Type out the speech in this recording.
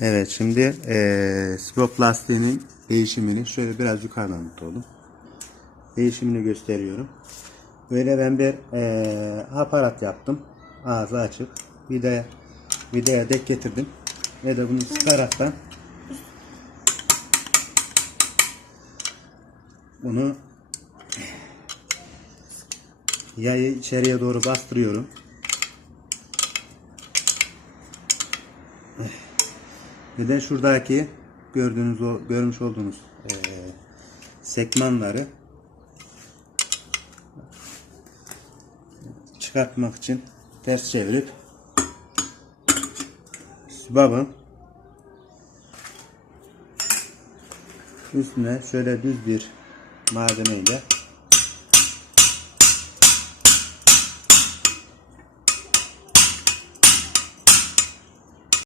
Evet şimdi eee spot lastiğinin değişimini şöyle biraz yukarıdan tutalım. Değişimini gösteriyorum. Böyle ben bir eee aparat yaptım. Ağzı açık. De vidaya dek getirdim. Ve de bunu sıkaraktan bunu yayı içeriye doğru bastırıyorum. Ve de şuradaki gördüğünüz o görmüş olduğunuz eee, sekmanları çıkartmak için ters çevirip sübabın üstüne şöyle düz bir malzemeyle